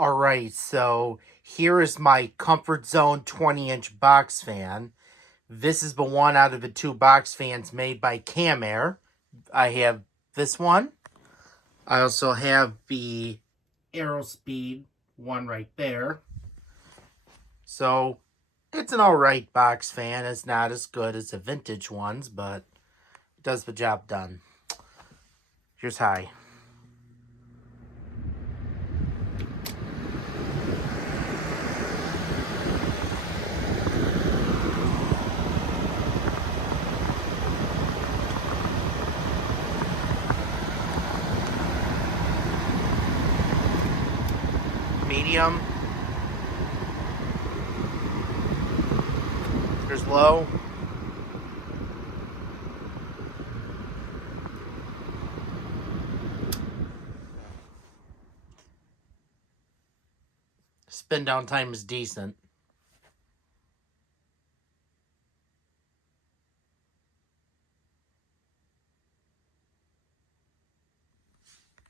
Alright, so here is my Comfort Zone 20-inch box fan. This is the one out of the two box fans made by Camair. I have this one. I also have the Aerospeed one right there. So, it's an alright box fan. It's not as good as the vintage ones, but it does the job done. Here's high. Medium. There's low. Spin down time is decent.